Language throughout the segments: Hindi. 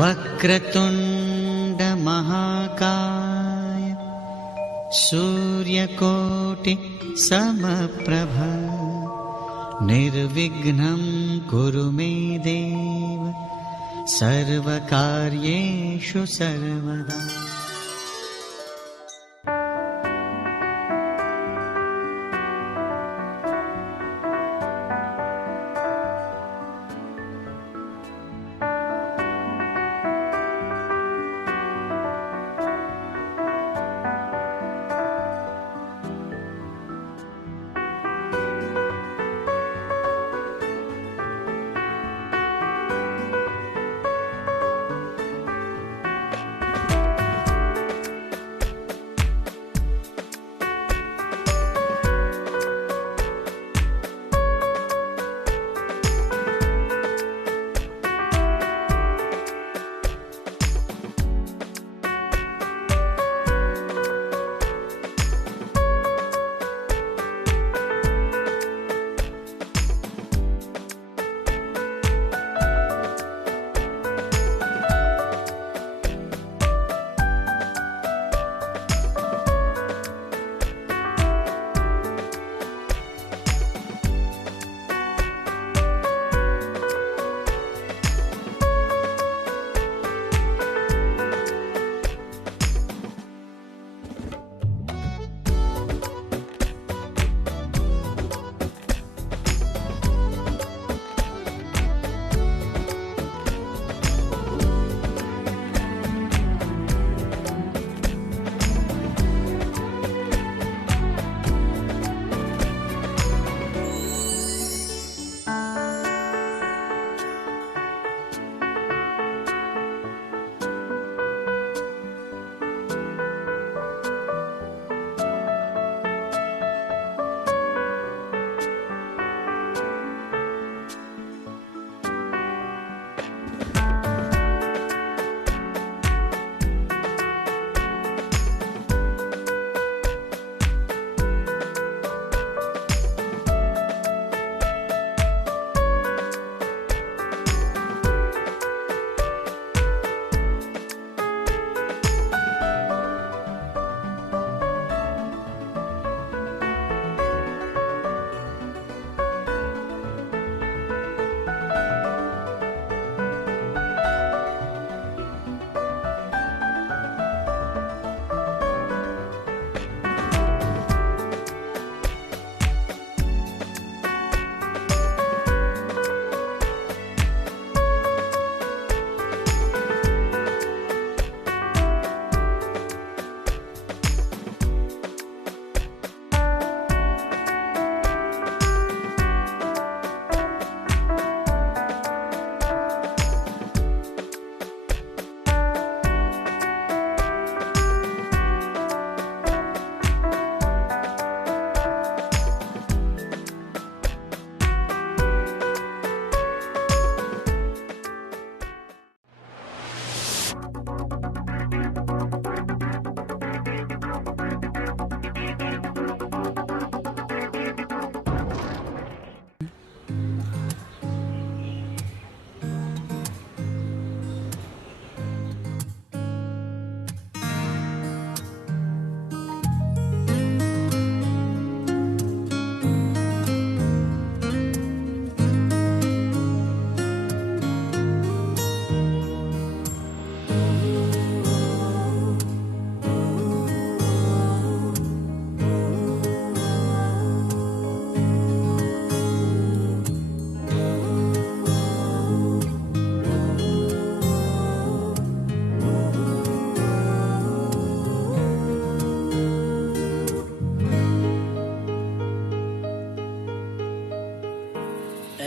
वक्रतुंड महाकाय सूर्यकोटि समप्रभ निर्विघ्नं कुरु मे देव सर्वकार्येषु सर्वदा।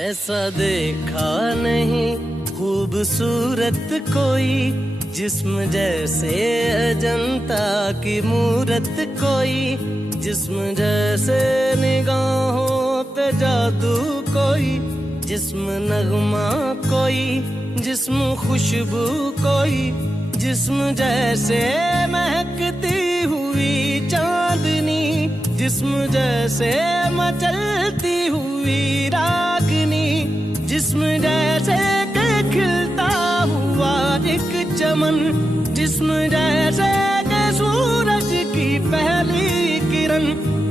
ऐसा देखा नहीं खूबसूरत कोई, जिस्म जैसे अजंता की मूरत कोई, जिस्म जैसे निगाहों पे जादू कोई, जिस्म नगमा कोई, जिस्म खुशबू कोई, जिस्म जैसे महकती हुई चांदनी, जिस्म जैसे मचलती हुई रागनी, जिस्म जैसे के खिलता हुआ एक चमन, जिस्म जैसे के सूरज की पहली किरण,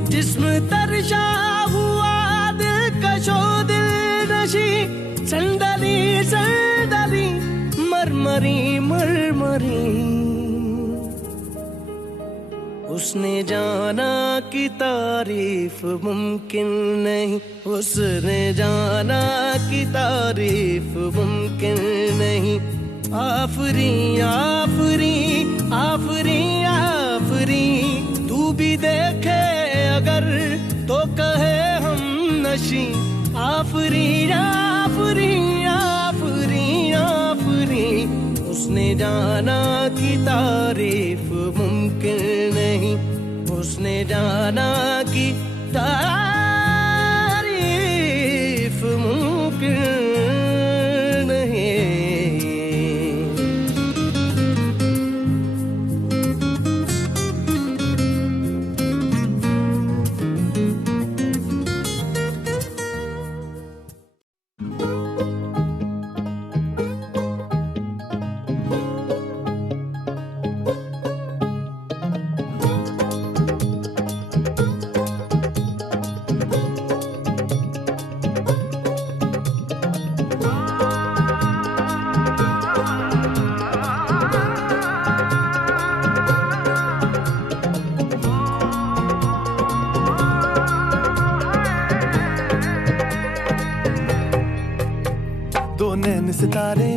जिस्म तरशा हुआ दिलकशो दिल नशी, संदली संदली मरमरी मरमरी। उसने जाना कि तारीफ मुमकिन नहीं, उसने जाना कि तारीफ मुमकिन नहीं। आफरी आफरी आफरी आफरी, तू भी देखे अगर तो कहे हम नशी। आफरी आफरी आफरी आफरी, उसने जाना कि तारीफ मुमकिन नहीं, उसने जाना कि तारीफ मुमकिन नहीं। नैन सितारे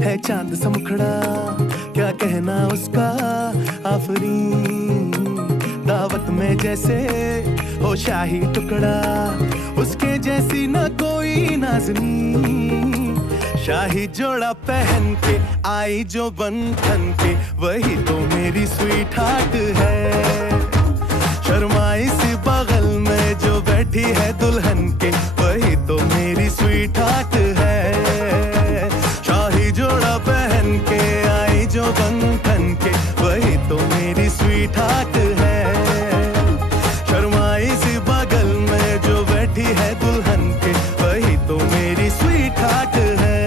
है चांद सा मुखड़ा, क्या कहना उसका आफरीन। दावत में जैसे हो शाही टुकड़ा, उसके जैसी न कोई नाज़नीन। शाही जोड़ा पहन के आई जो बंधन के, वही तो मेरी स्वीट हार्ट है। शर्माई सी बगल में जो बैठी है दुल्हन के, वही तो मेरी स्वीट हार्ट है। शाही जोड़ा पहन के आई जो बंधन के, वही तो मेरी स्वीट हार्ट है। शर्माई सी बगल में जो बैठी है दुल्हन के, वही तो मेरी स्वीट हार्ट है।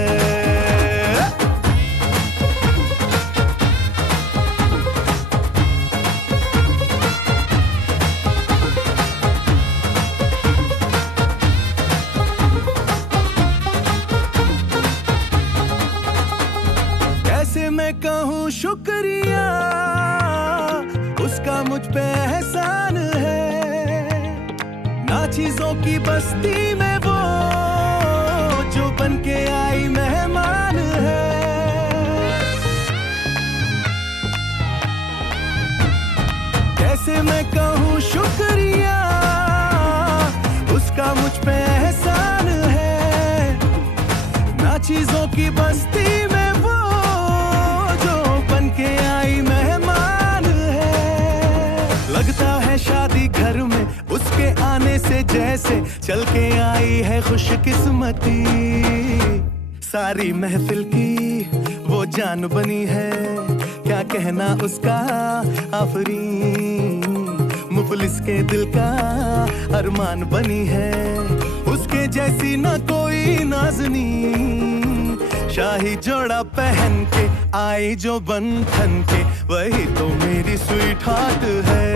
मैं कहूँ शुक्रिया, उसका मुझ पे एहसान है। ना चीजों की बस्ती में वो जो बन के आई मेहमान है। कैसे मैं कहूँ शुक्रिया, उसका मुझ पे एहसान है। ना चीजों की बस्ती में के आई मेहमान है। लगता है शादी घर में उसके आने से जैसे चल के आई है खुशकिस्मती। सारी महफिल की वो जान बनी है, क्या कहना उसका आफरीन। मुफलिस के दिल का अरमान बनी है, उसके जैसी ना कोई नाज़नीन। शाही जोड़ा पहन के आई जो बंधन के, वही तो मेरी स्वीट हार्ट है।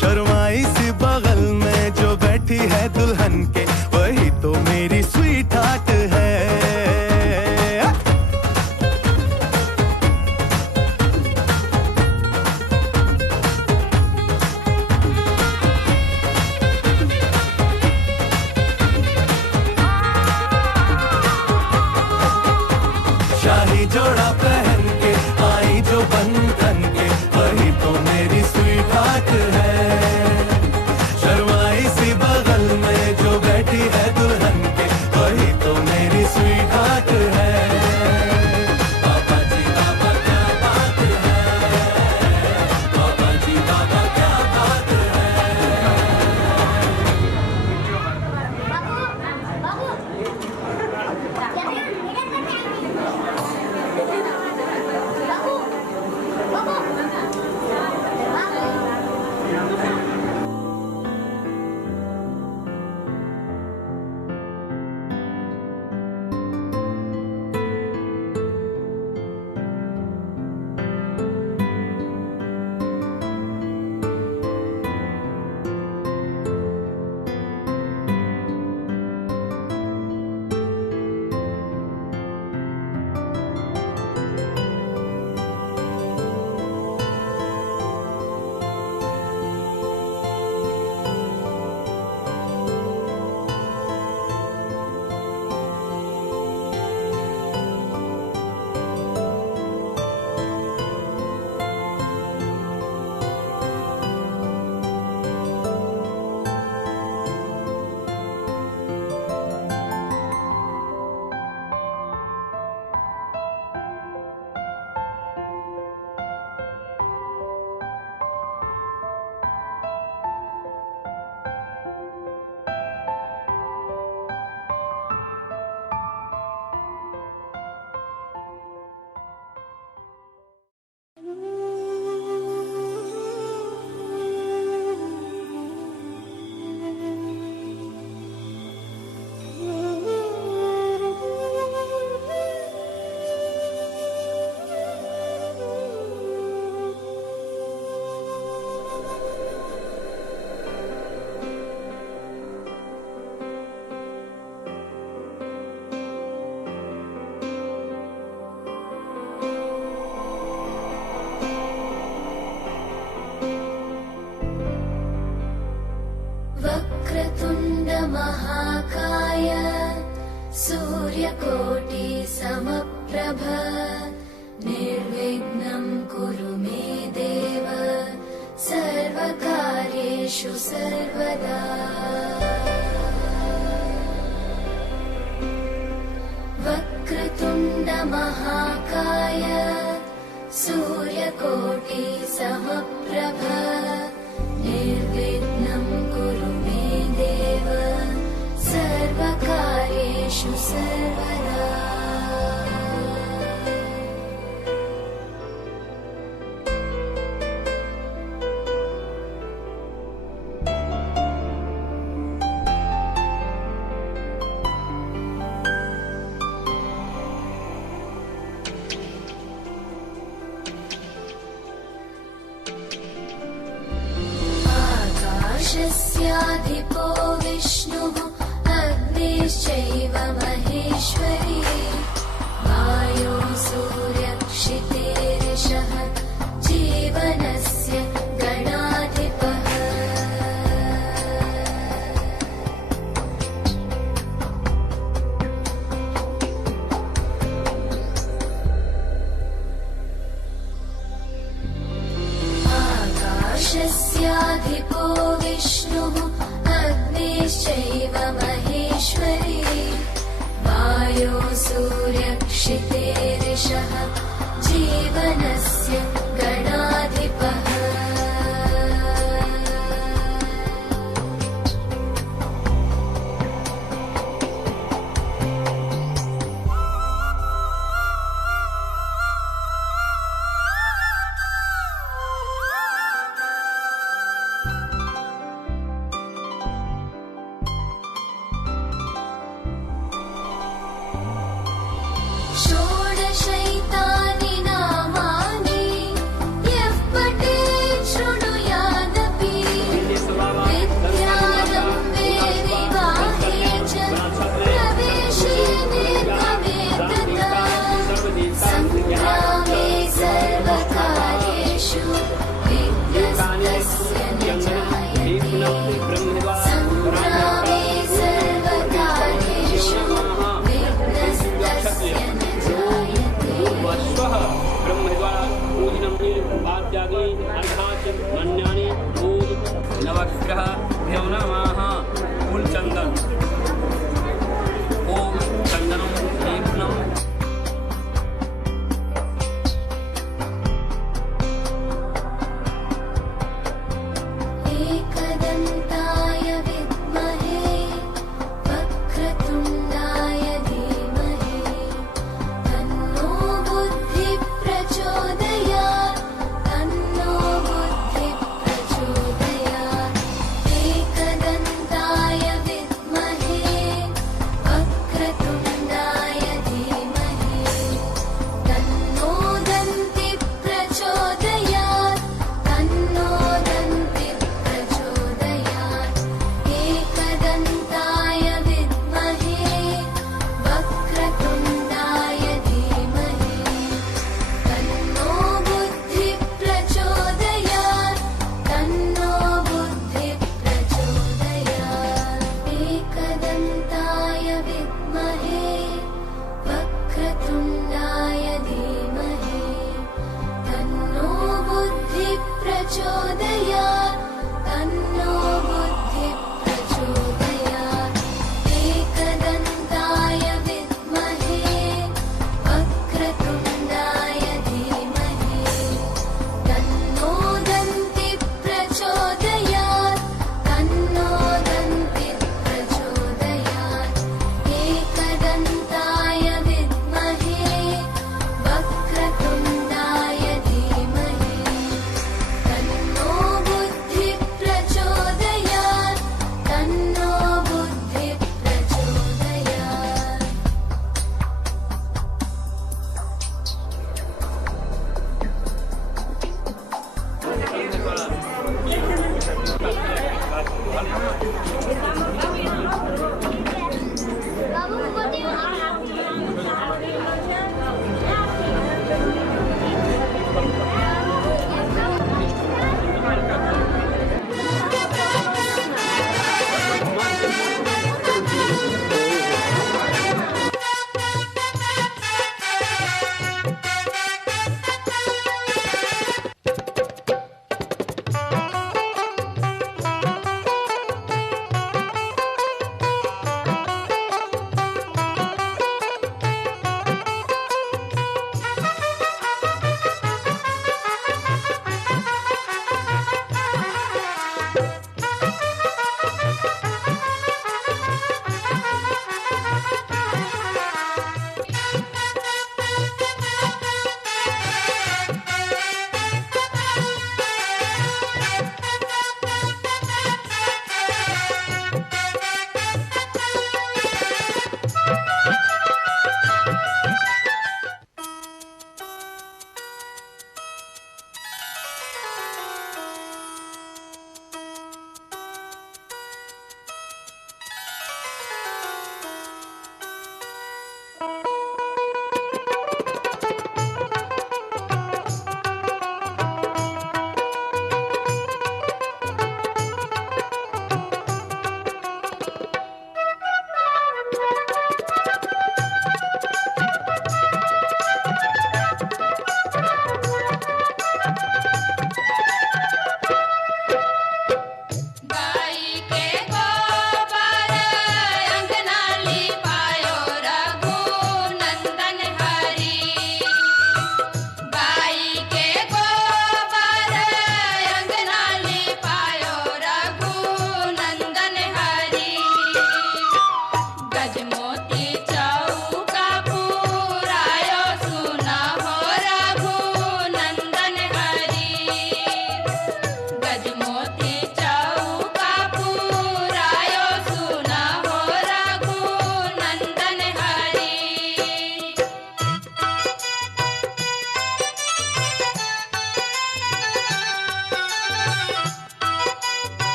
शर्माई सी बगल में जो बैठी है दुल्हन के, वही तो मेरी स्वीट हार्ट है। शाही जोड़ा पहन के आई जो बंधन के, वही तो मेरी स्वीट हार्ट है। शर्माई सी बगल में जो बैठी है दुल्हन के, वही तो मेरी स्वीट हार्ट है। बाबा जी बाबा क्या बात है, बाबा जी बाबा क्या बात है। बाबू निर्विघ्नं कुरु मे देव सर्वकार्येषु सर्वदा। वक्रतुण्ड महाकाय सूर्यकोटि समप्रभ निर्विघ्नं कुरु मे देव सर्वकार्येषु सर्वदा। आकाशस्याधिपो विष्णुः अग्निश्चैव महेश्वरी वायो सूर्यक्षितेरिषः जीवनस्य गणाधिपः। आकाशस्याधिपो विष्णुः अग्निश्चैव महेश्वरी वायो सूर्यक्षितेरिषः जीवनस्य गणाधिपः। षोडशैतानि नामानि यः पठेत् शृणुयादपि विद्यारम्भे विवाहे च प्रवेशे निर्गमे तथा सङ्ग्रामे सर्वकार्येषु विघ्नस्तस्य न जायते। सङ्ग्रामे सर्वकार्येषु विघ्नस्तस्य न जायते। स्वः ब्रह्मद्वारा पूजनं वाद्यानि अर्थात् मन्यानि ओम नवग्रहभ्यो नमः। फूलचंदन ओम चंदनं लेपनं एकदन्ताय विद्महे वक्रतुण्डाय धीमहि तन्नो बुद्धिः प्रचोदयात् तन्नो बुद्धिः प्रचोदयात्। एकदन्ताय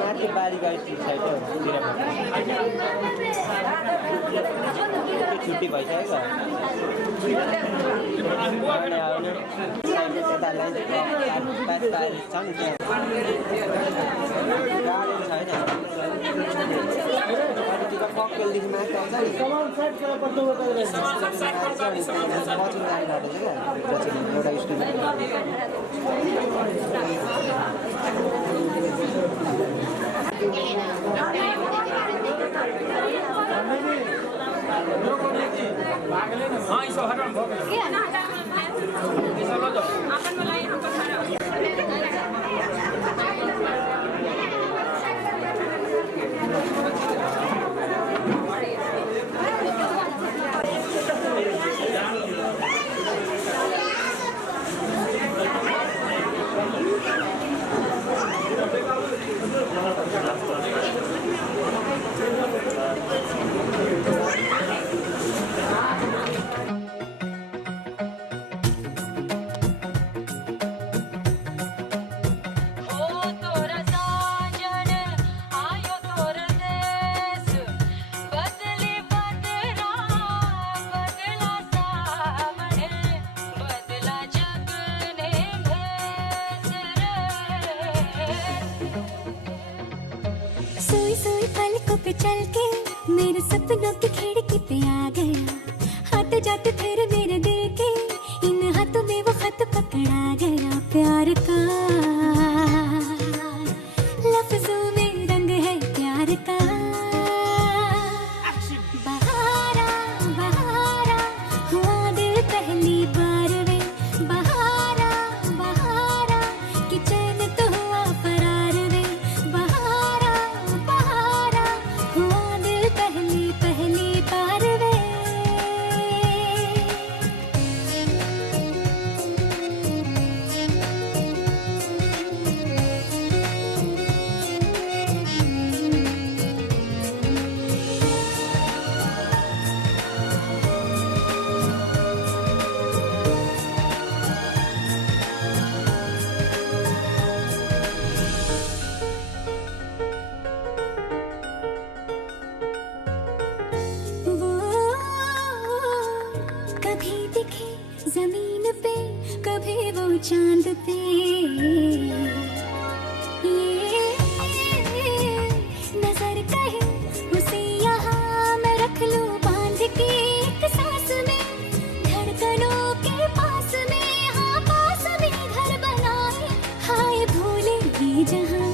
माथि बारीको साइड छुट्टी भइसक्यो पक्केलदेखि माथि आउँछ नि पछि लाइन हाटेछ क्या पछि एउटा स्टुडेन्ट हाँ इसो हटो इसो लो दो अपन मलाई हमको खाना सोई सोई पलकों पे चल के मेरे सपनों की खिड़की पे आ गया, हाथ जाते फिर मेरे दिल के इन हाथों में वो खत पकड़ा गया। प्यार का लफ्जों में रंग है प्यार का। बहारा बहारा हुआ दिल पहली बार वे, बहारा बहारा कि चैन तो हुआ फरार वे। बहारा बहारा हुआ दिल पहली पहली बार वे। वो कभी दिखे जमीन पे, कभी वो चांद पे। ये नजर कहे उसे यहाँ मैं रख लूं बांध के एक सांस में, धड़कनों के पास में, हाँ पास में घर बनाए, हाय भूले ये जहाँ।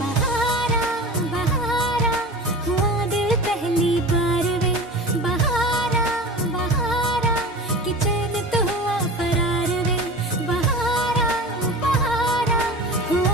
बहारा बहारा हुआ दिल पहली बार वे, बहारा बहारा कि चैन तो हुआ फरार वे। बहारा बहारा हुआ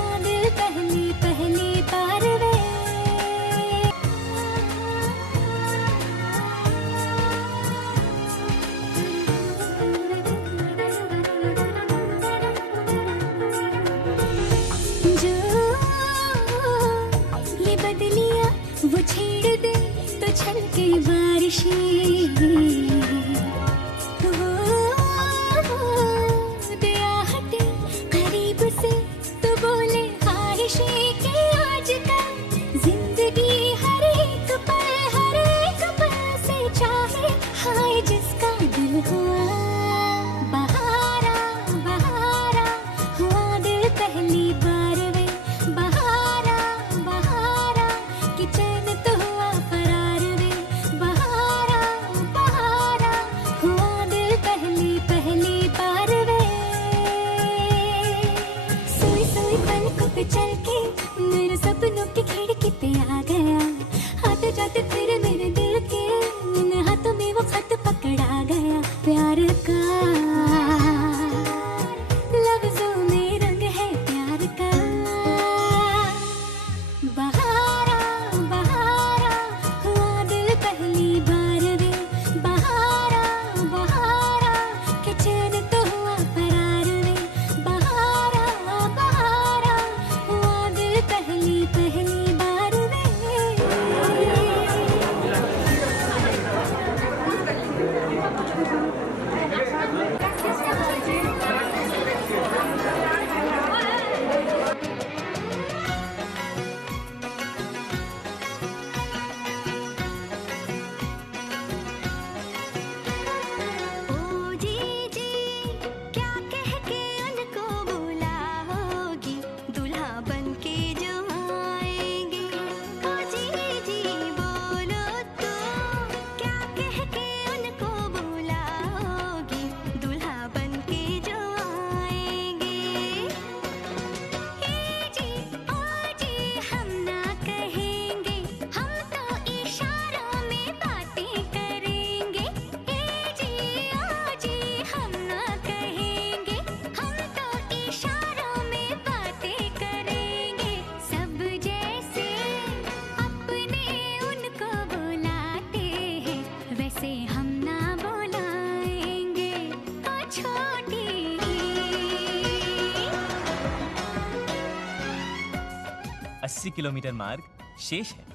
80 किलोमीटर मार्ग शेष है।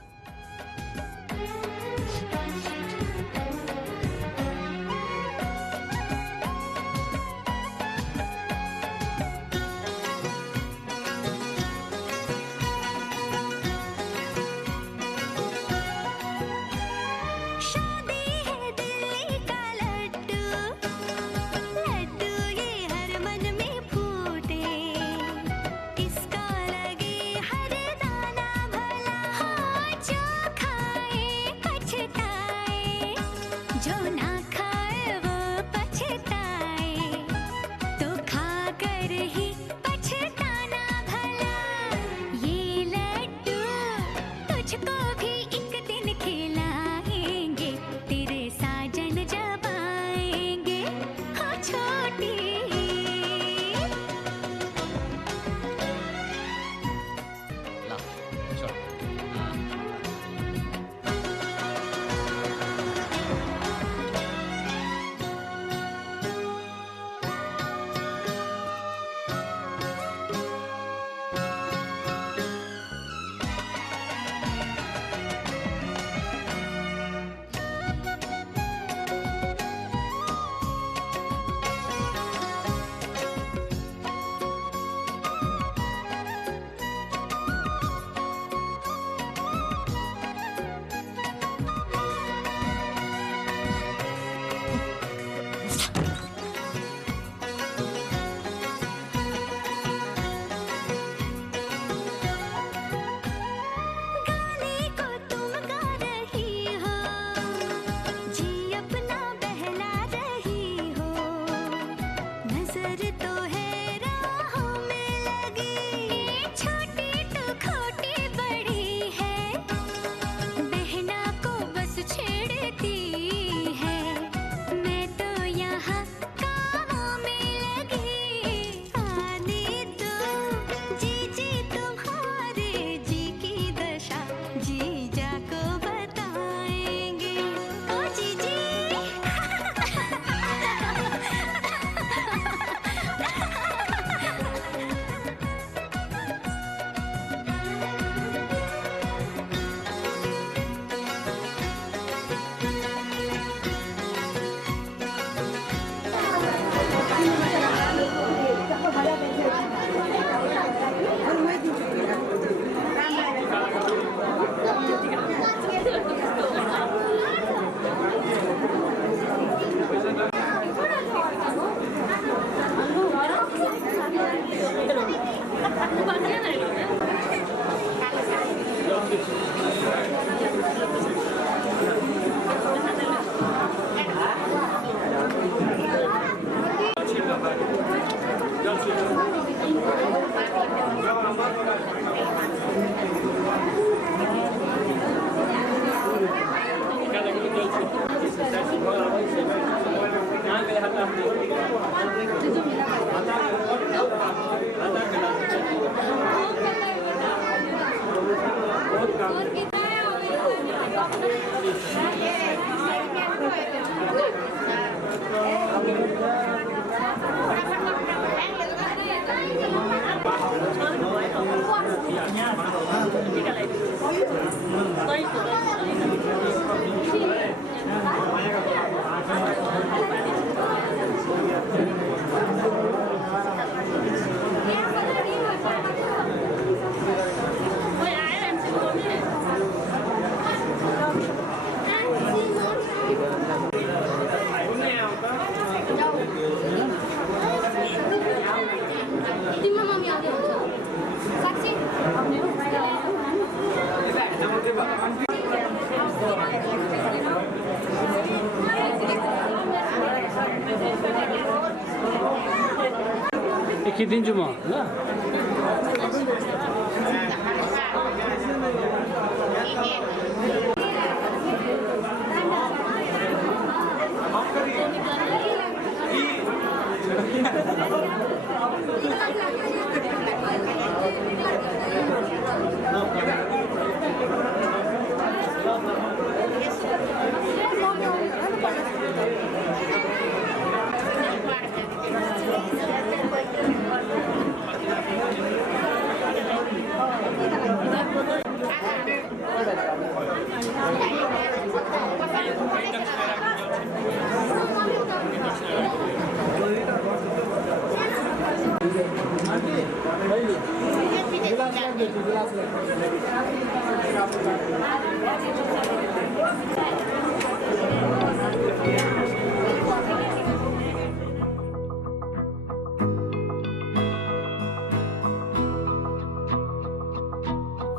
खिचिदिन्छु म ल।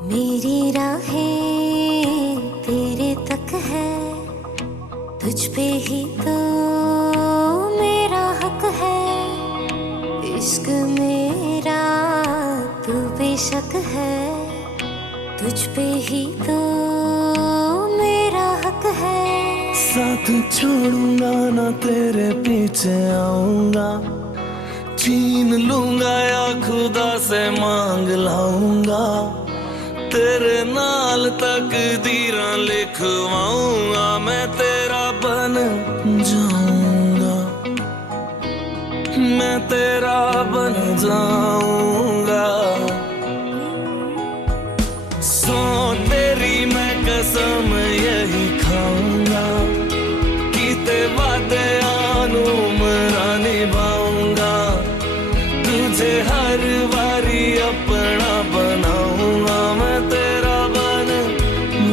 मेरी राहें तेरे तक है, तुझ पे ही तो मेरा हक है। इश्क मेरा तू बेशक है, तुझ पे ही तो मेरा हक है। साथ छोड़ूंगा ना तेरे पीछे आऊंगा, छीन लूंगा या खुदा से मांग लाऊंगा। तेरे नाल तकदीरां लिखवाऊंगा, मैं तेरा बन जाऊंगा, मैं तेरा बन जाऊंगा। सौ तेरी मैं कसम यही खाऊंगा, कीते वादे आनू मरा निभाऊंगा। तुझे हर बारी अपना बनाऊंगा, मैं तेरा बन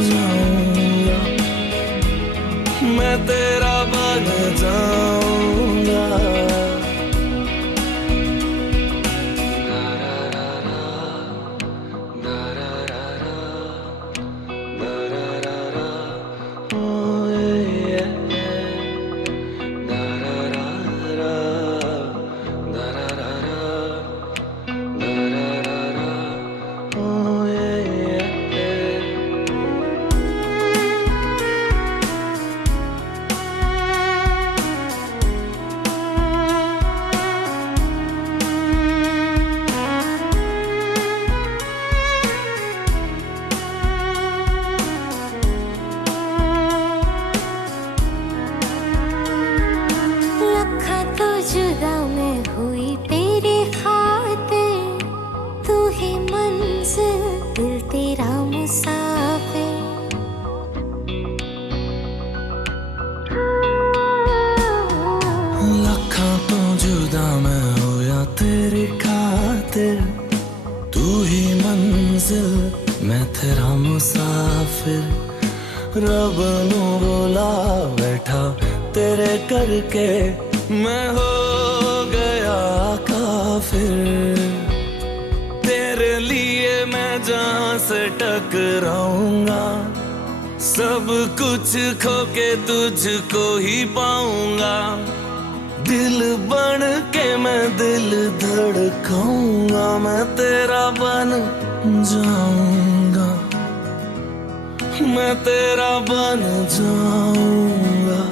जाऊंगा, मैं तेरा बन जाऊंगा। जुदा मैं हुई तेरे खातिर, तू ही मंजिल दिल तेरा मुसाफिर। लखा तो जुदा मैं होया तेरे खातिर, तू ही मंजिल मैं तेरा मुसाफिर। रब नू बोला बैठा तेरे करके, मैं हो गया काफिर। तेरे लिए मैं जहां से टकराऊंगा, सब कुछ खो के तुझको ही पाऊंगा। दिल बन के मैं दिल धड़काऊंगा, मैं तेरा बन जाऊंगा, मैं तेरा बन जाऊंगा।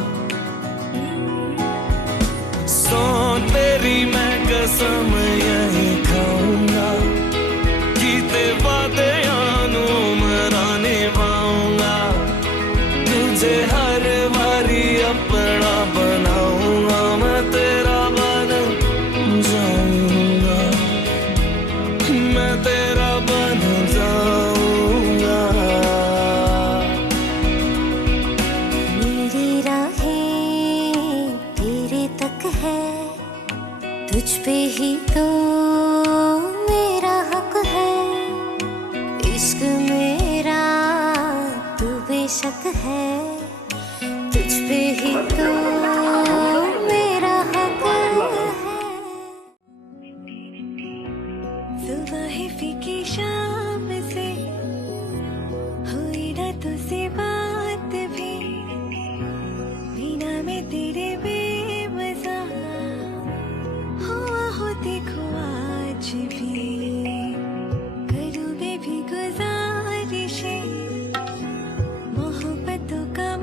सौ तेरी मैं कसम यही खाऊंगा, कीते वादे आनू मरा निभाऊंगा। तुझे हर बारी अपना बनाऊंगा, मैं तेरा बन जाऊंगा, मैं तेरा बन जाऊंगा। मेरी राहें तेरे तक है, तुझ पे ही तो मेरा हक है। इश्क मेरा तू बेशक है, तुझ पे ही तो मेरा हक है। सुबह फीकी शाम से हुई ना तुझसे बात भी, बिना मैं तेरे बेमज़ा हुआ हो देखो आज भी। करूँ मैं भी गुज़ारिशें मोहब्बतों का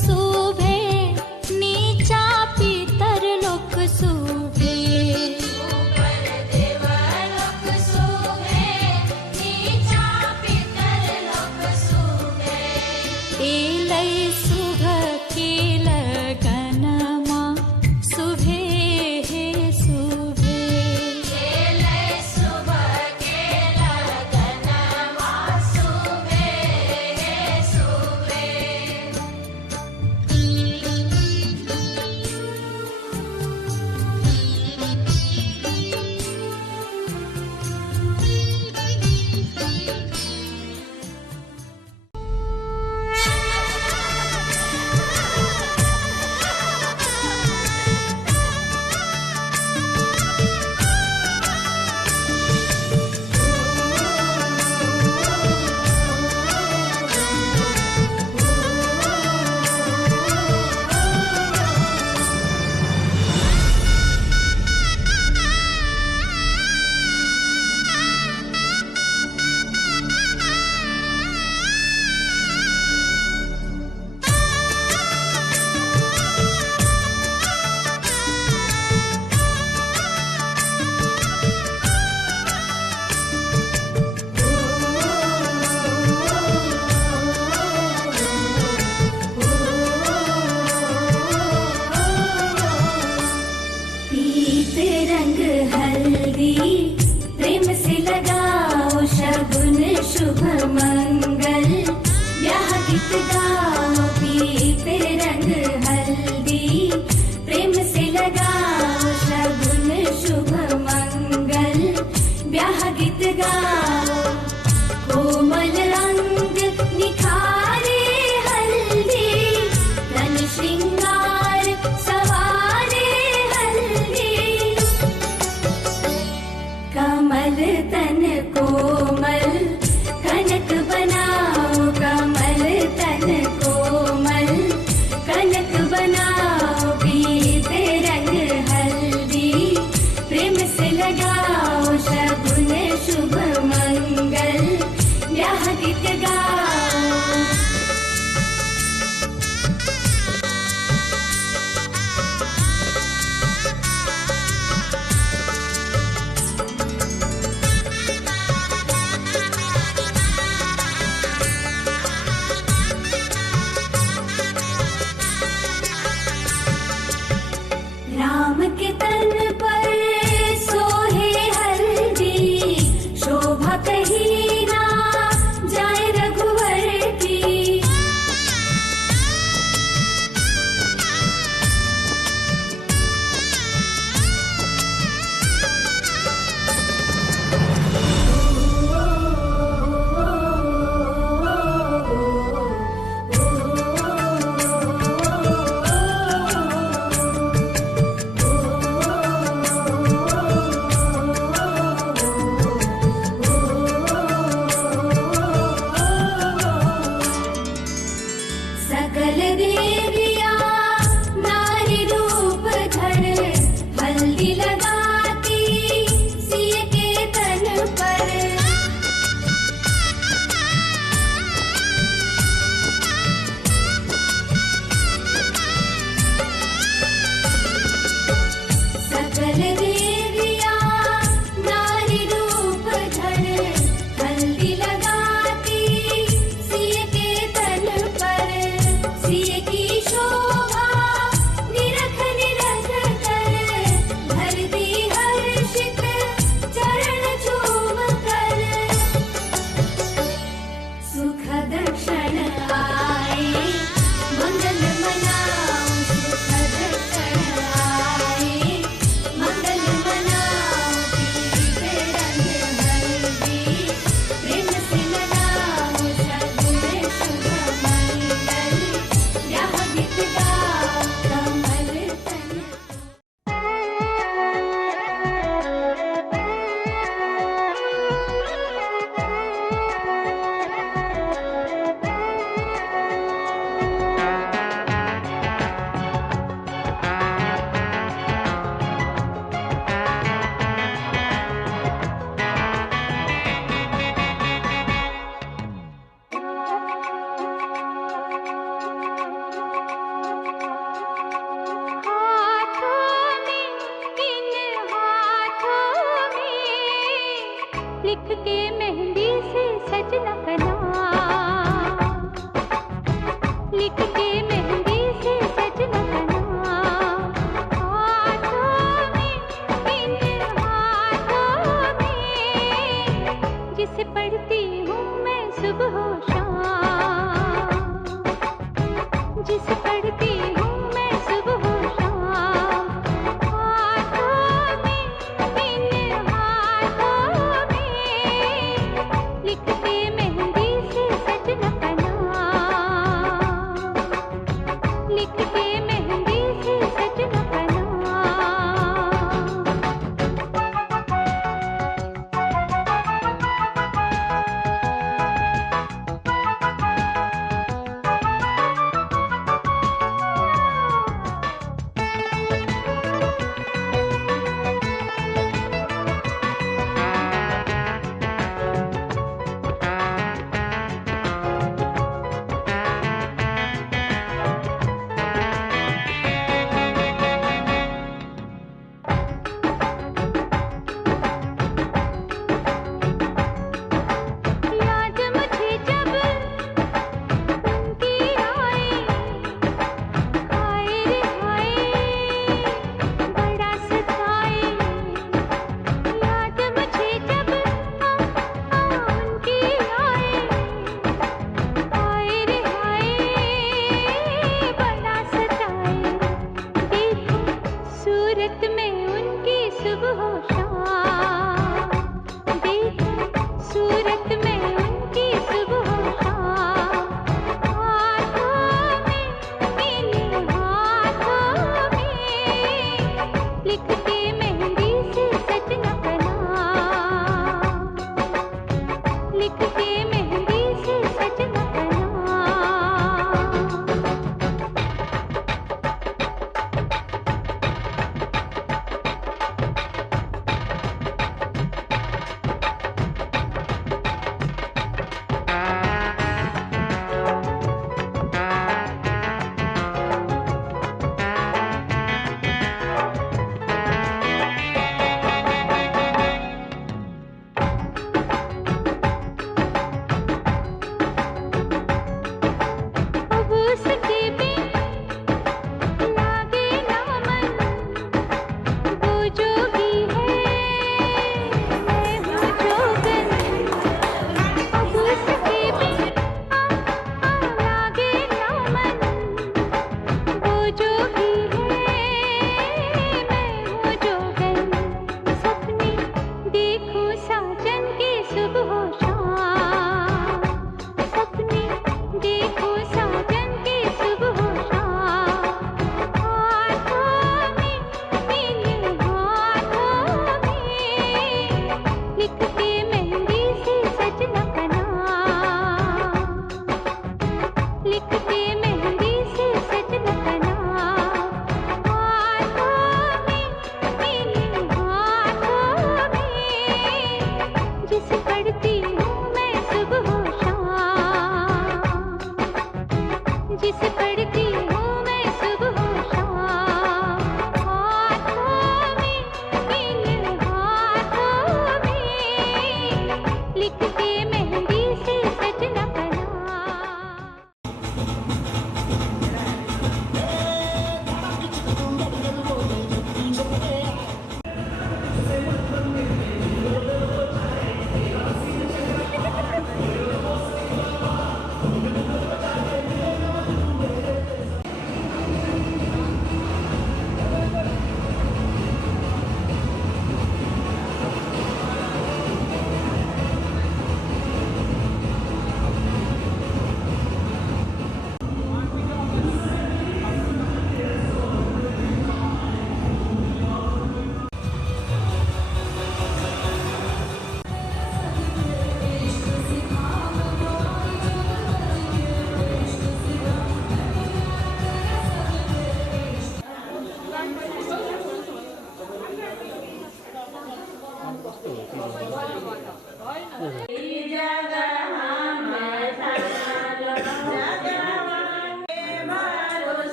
शोभे नीचा पितर लोक शोभे ऊपर देवलोक शोभे नीचा पितर लोक शोभे एलै शुभ के लगनमा शुभे हे शुभे एलै शुभ के लगनमा शुभे हे शुभे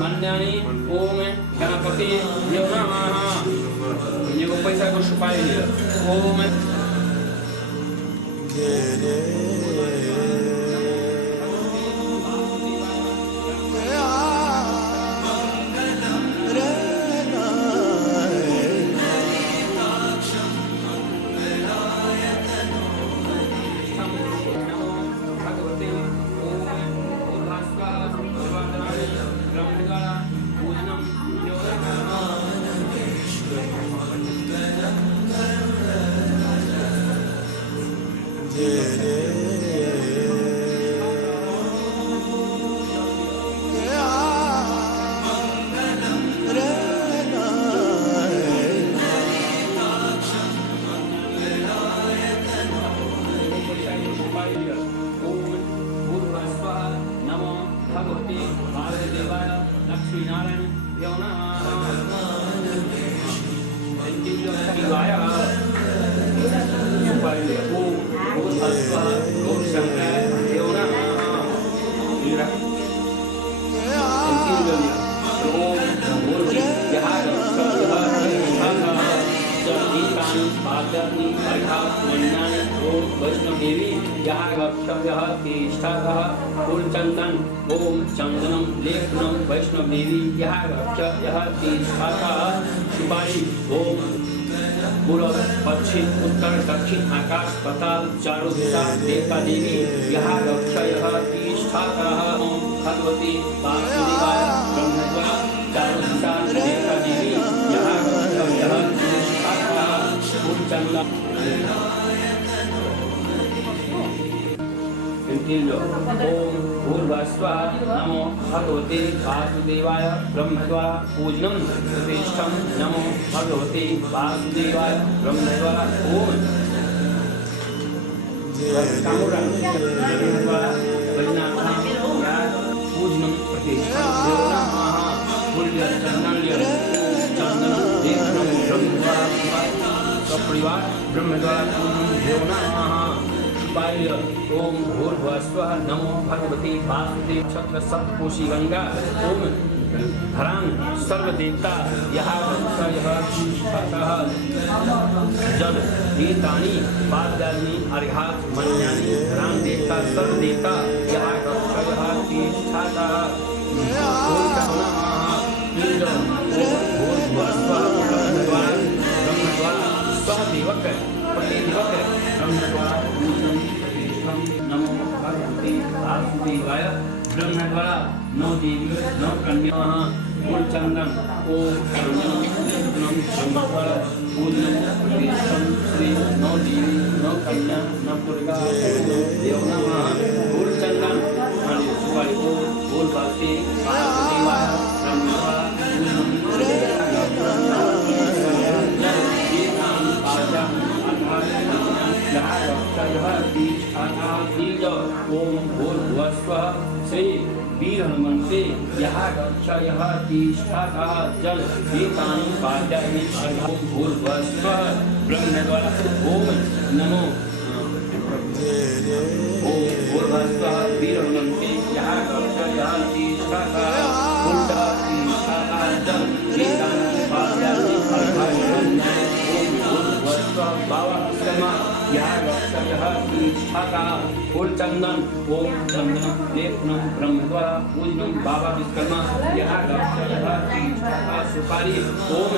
मन्यानि ओम गणपति यो नमः। ये को पैसा को छुपाई लिया ओम चंदन ओम चंदनम लेपनम वैष्णव देवी सुपारी ओम पूर्व पश्चिम उत्तर दक्षिण आकाश पाताल चारों दिशा देवता देवी यहाँ भगवती वासुदेवाय ब्रह्मद्वारा चारों दिशा देवता देवी यहाँ चंदन ओम भूर्भुवस्वः नमो भगवते वासुदेवाय ब्रह्मद्वारा पूजनम प्रतिष्ठम नमो भगवते वासुदेवाय ब्रह्मद्वारा ओम पूजनम प्रतिष्ठम ब्रह्मद्वारा ओम भूर्भुवस्वः नमो भगवते वासुदेव छत्र सप्तकोशी गंगा ओम धरान सर्वदेवता यहाँ जल गीतानि पाद्यानि अर्घ्यात् मन्यानि धरान देवता सर्वदेवता यहाँ भूर्भुवस्वः ब्रह्मद्वारा सहदेवक प्रतिदेवक ब्रह्मद्वारा नमो भगवते वासुदेवाय ब्रह्मद्वारा नौ देवी नौ कन्या चंदन ओम ब्रह्मद्वारा पूजनम प्रतिष्ठम श्री नौ देवी नौ कन्या नौ दुर्गा देव नमः चंदन सुपारी बोल भक्ति वासुदेवाय ब्रह्मद्वारा ओम भूर्भुवस्वः श्री वीर हनुमंते यहाँ तिष्ठा जल गीतानि पाद्यानि ओम भूर्भुवस्वः ब्रह्मद्वारा ओम नमो ओम भूर्भुवस्वः वीर हनुमंते यहाँ तिष्ठा जल गीतानि पाद्यानि ओम भूर्भुवस्वः बाबा फूल चंदन ओम चंदन लेपनम ब्रह्मद्वारा पूजनम बाबा विश्वकर्मा यहाँ सुपारी ओम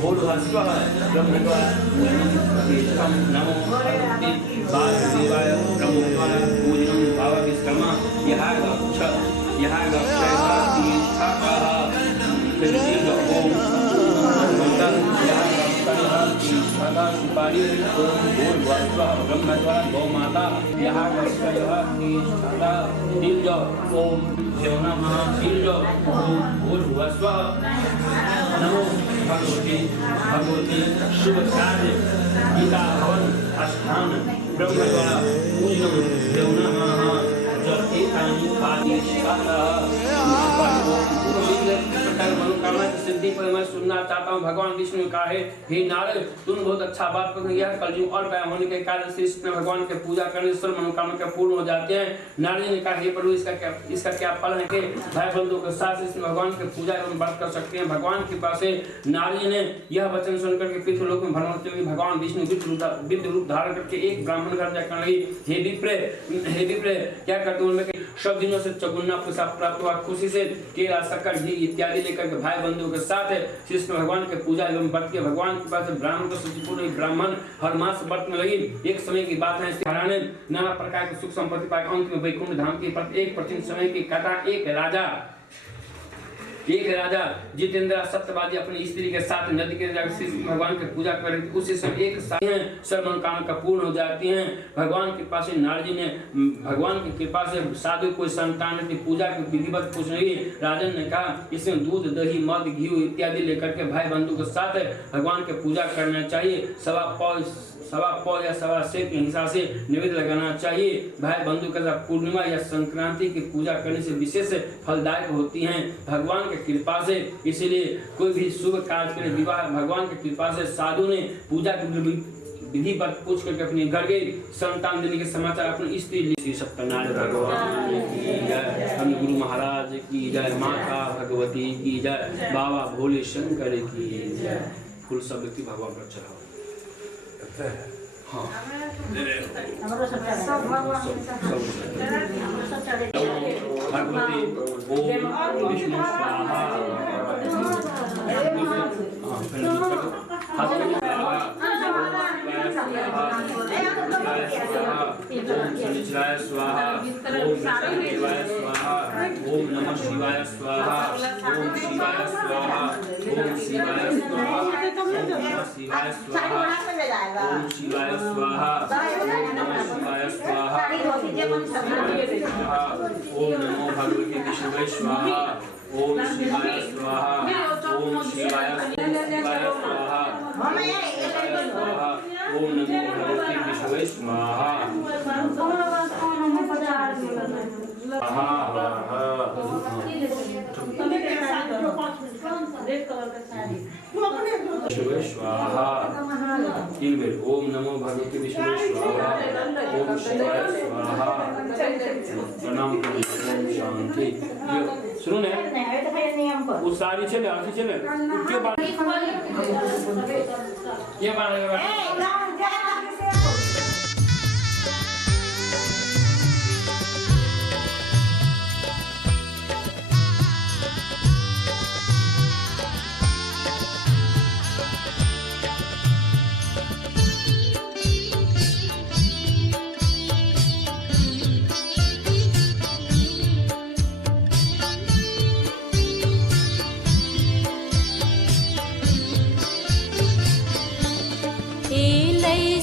भूर्भुवस्वः ब्रह्मद्वारा पूजनम प्रतिष्ठम नमो भगवते वासुदेवाय ब्रह्मद्वारा पूजनम बाबा विश्वकर्मा यहाँ ओम सदा सुपारी ओम भूर भुवस्वः ब्रह्म द्वारा गौ माता यहाँ सदा दिल जो ओम देव नमः दिल जो ओम भूर भुवस्वः नमो भगवती शुभ कार्य गीता हवन स्थान ब्रह्म द्वारा देव नमः मनोकामना की सिद्धि पर मैं सुनना चाहता हूँ। भगवान विष्णु ने कहा है, हे नारद तुम बहुत अच्छा बात कर, यह कलयुग और पैदा होने के कारण श्री कृष्ण भगवान के पूजा करने से मनोकामना के पूर्ण हो जाते हैं। नारद जी ने कहा, हे प्रभु इसका क्या फल है कि भाई बंधु के साथ कृष्ण भगवान की पूजा एवं व्रत कर सकते हैं। भगवान की कृपा से नारद जी ने यह वचन सुनकर के पृथ्वीलोक में भ्रमण करते हुए भगवान विष्णु विद्य रूप धारण करके एक ब्राह्मण घर जाकर लगी, हे विप्र क्या करते उनमें सब दिनों से चौगुना प्राप्त हुआ। खुशी से केला शक्कर घी इत्यादि लेकर के भाई बंधुओं के साथ कृष्ण भगवान के पूजा एवं व्रत के भगवान के पास ब्राह्मण को शुचिपूर्ण ब्राह्मण हर मास व्रत में लगी। एक समय की बात है, ने नाना प्रकार के सुख संपत्ति पाकर अंत में वैकुंठ धाम की एक प्राचीन समय की कथा। एक राजा जितेंद्र सत्यवादी अपनी स्त्री के साथ नदी के श्री भगवान की पूजा कर रहे थे। उसी समय एक सर्व मनोकामना पूर्ण हो जाती हैं। भगवान की कृपा से नारद जी ने भगवान की कृपा से साधु कोई संतान की पूजा की विधिवत पूछ रही। राजन ने कहा, इसमें दूध दही मध घी इत्यादि लेकर के भाई बंधु के साथ भगवान की पूजा करना चाहिए। सवा पौ या सवा सेर के हिसाब से निवेद्य लगाना चाहिए। भाई बंधु के साथ पूर्णिमा या संक्रांति की पूजा करने से विशेष फलदायक होती हैं भगवान की कृपा से। इसीलिए कोई भी शुभ कार्य के विवाह भगवान की कृपा से साधु ने पूजा की विधि पर पूछ करके अपने घर गए। संतान देने के समाचार अपनी स्त्री श्री सत्यनारायण भगवान की जय, हम गुरु महाराज की जय, माता भगवती की जय, बाबा भोले शंकर की जय। फूल सब व्यक्ति भगवान पर चढ़ाओ। हाँ भगवती ओम विष्णु स्वाहा शनिचराय स्वाहा ओम शनिदेवाय स्वाहा ओम नमः शिवाय स्वाहा ओम शिवाय स्वाहा ओम शिवाय स्वाहा ओम शिवाय स्वाहा ओम शिवाय स्वाहा ओम नमः शिवाय स्वाहा ओम नमो भगवते विष्णुवे स्वाहा ओम शिवाय स्वाहा ओम शिवाय स्वाहा ओम नमो भगवते विष्णुवे स्वाहा। स्वाहा ओम नमो भगवते विष्णुवे स्वाहा ओम शिवाय स्वाहा। प्रणाम करो। ओम शांति। सुनो ने वो सारी चले आती चले क्यों बात ये बात लई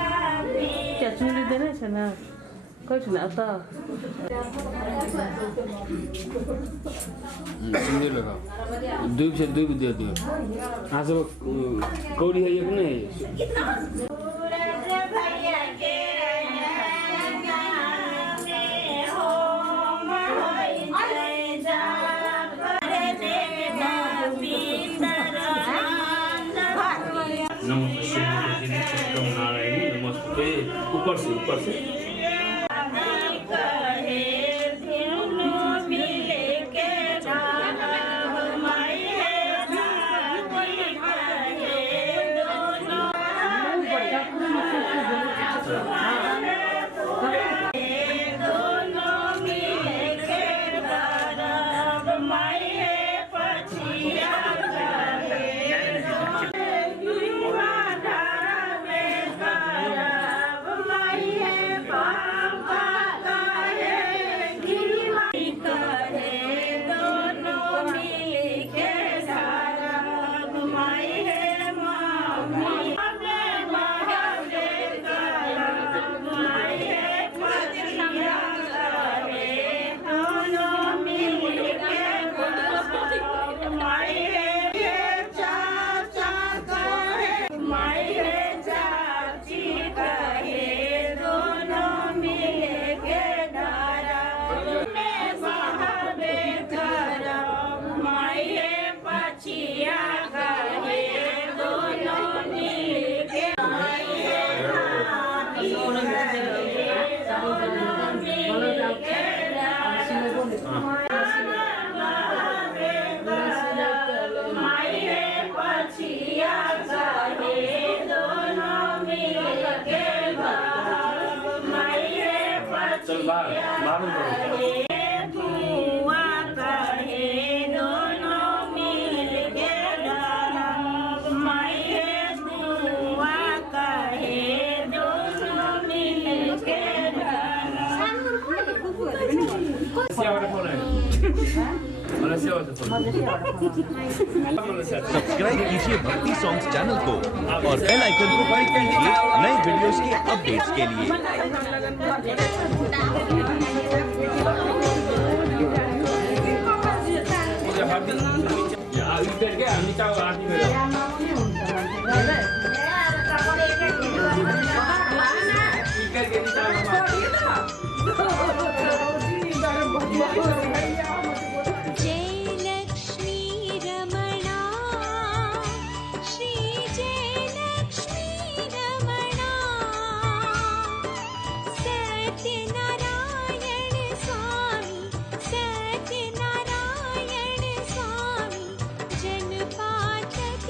चटनी लिँदैन छैन कोही छैन त सिंगल लगा दुई से दुई दे दियो आज कौड़ी है ये कौन है नमस्ते ऊपर से चल बाहर सब्सक्राइब कीजिए भक्ति सॉन्ग्स चैनल को और बेल आइकन को क्लिक कीजिए नए वीडियोस के अपडेट्स के लिए। सत्यनारायण स्वामी जन पाठक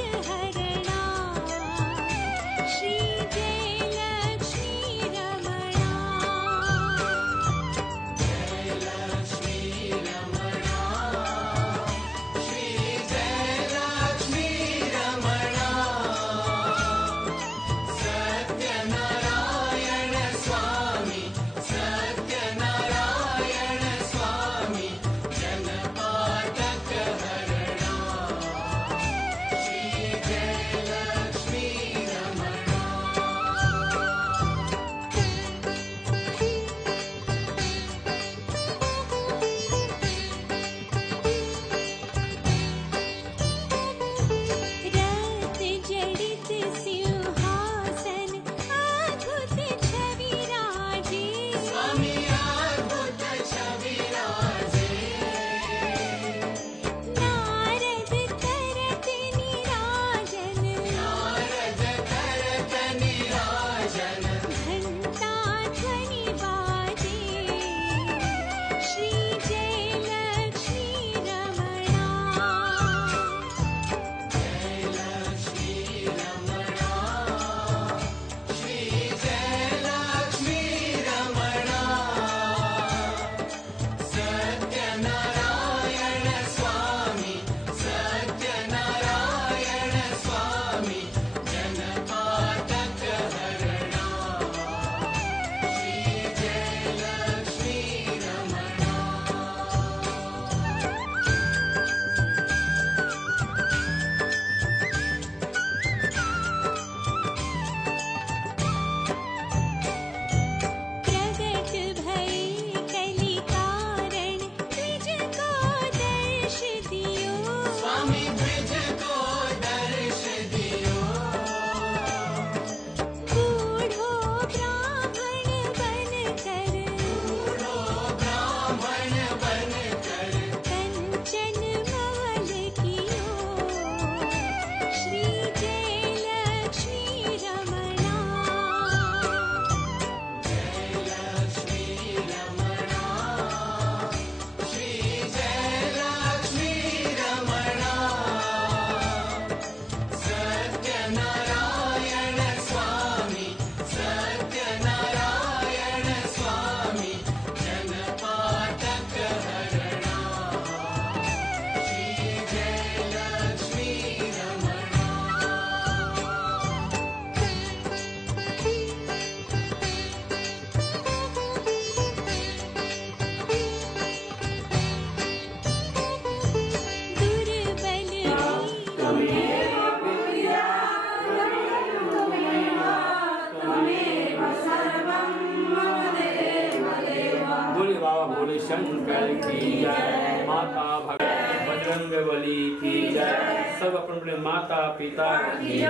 बोले बाबा भोले शंकर की जय, माता भगवती बजरंग बली की जय, सब अपन अपने माता पिता की जय।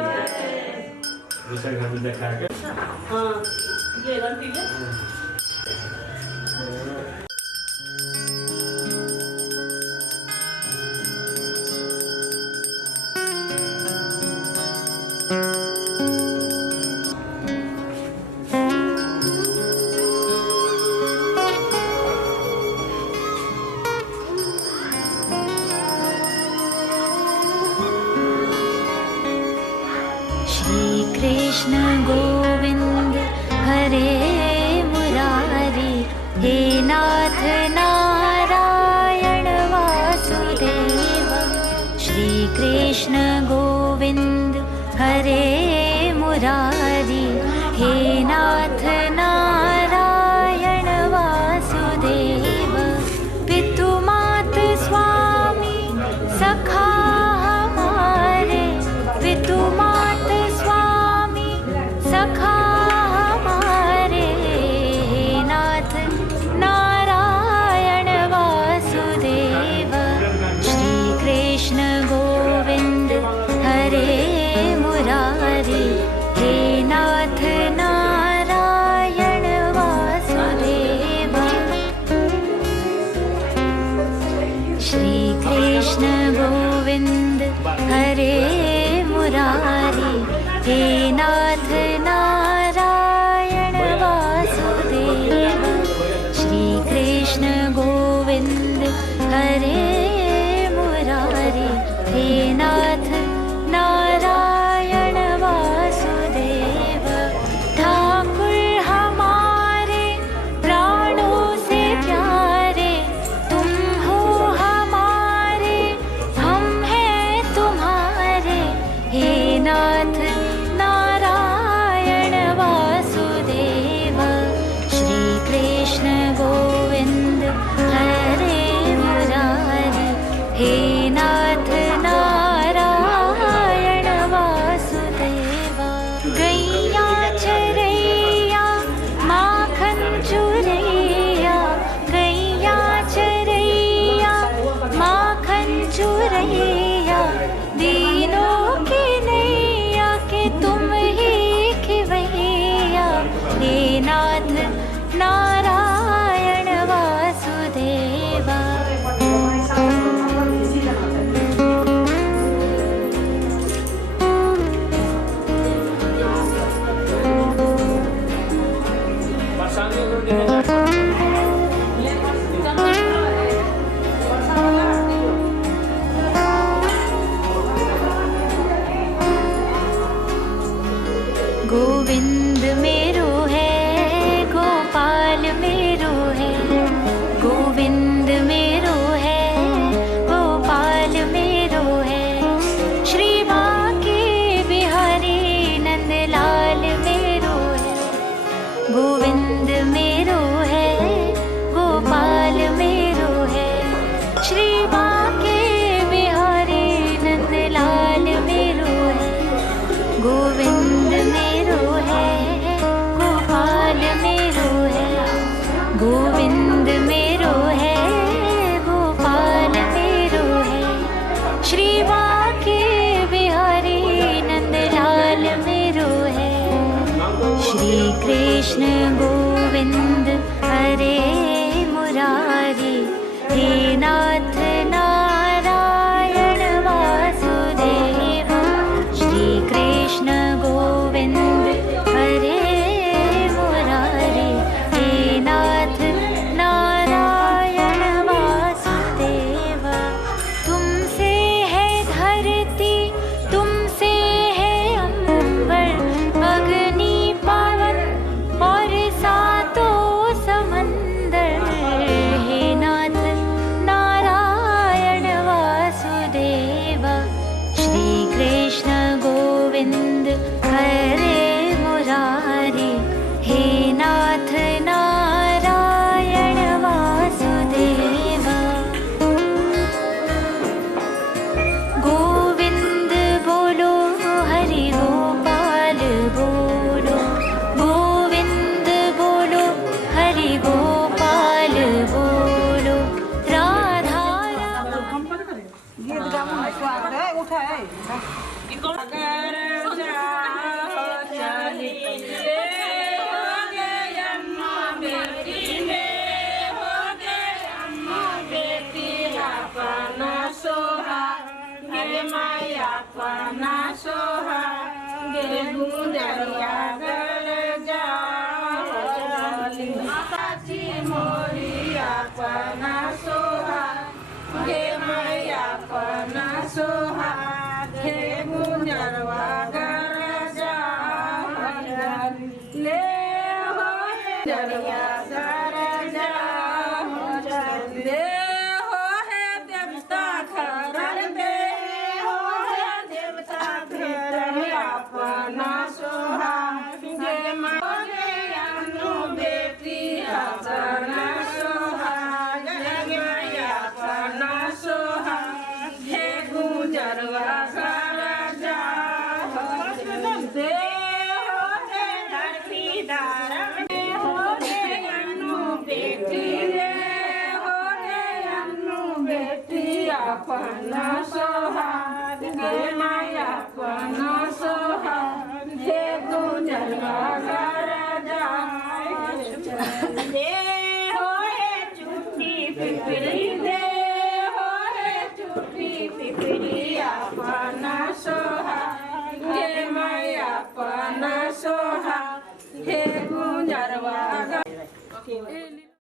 दूसरे घर में देखा के हाँ ये रंग ठीक है। कृष्ण गोविंद हरे मुरारी, हे नाथ नारायण वासुदेव। श्री कृष्ण गोविंद हरे मुरारी, हे नाथ नारायण वासुदेव। पितु मात स्वामी सखा हमारे, पितु मात स्वामी सखा हमारे, नाथ नारायण वासुदेव। श्री कृष्ण गोविंद हरे मुरारी, हे नाथ नारायण वासुदेव। श्री कृष्ण गोविंद हरे मुरारी, हे नाथ नारायण वासुदेव। श्री कृष्ण गोविंद हरे मुरारी, हे नाथ नारायण वासुदेव। ठाकुर हमारे प्राणों से प्यारे, तुम हो हमारे, हम हैं तुम्हारे, हे नाथ नारायण वासुदेव। श्री कृष्ण गोविंद हरे मुरारी, हे नाथ नारायण वासुदेव। गैया चरैया माखन चुरैया, गैया चरैया माखन चुरैया, दीनों की नैया के तुम ही खिवैया, हे नाथ नारायण वासुदेवा। परेशानी को देने गोविंद मेरो है, गोपाल मेरो है, गोविंद मेरो है, गोपाल मेरो है। श्री बांके बिहारी नंदलाल मेरो है, गोविंद मेरो है, गोपाल मेरो है। श्री बांके बिहारी नंदलाल मेरो है, गोविंद मेरो है, गोपाल मेरो है। गोविंद मेरो है, गोपाल मेरो है। श्री बांके बिहारी नंदलाल मेरो है। श्री कृष्ण गोविंद हरे मुरारी, हे नाथ नारायण वासुदेव। श्री कृष्ण गोविंद हरे मुरारी, हे नाथ नारायण वासुदेव। तुमसे है धरती, तुमसे है अंबर, अग्नि पवन और सातों समंदर, हे नाथ नारायण अपना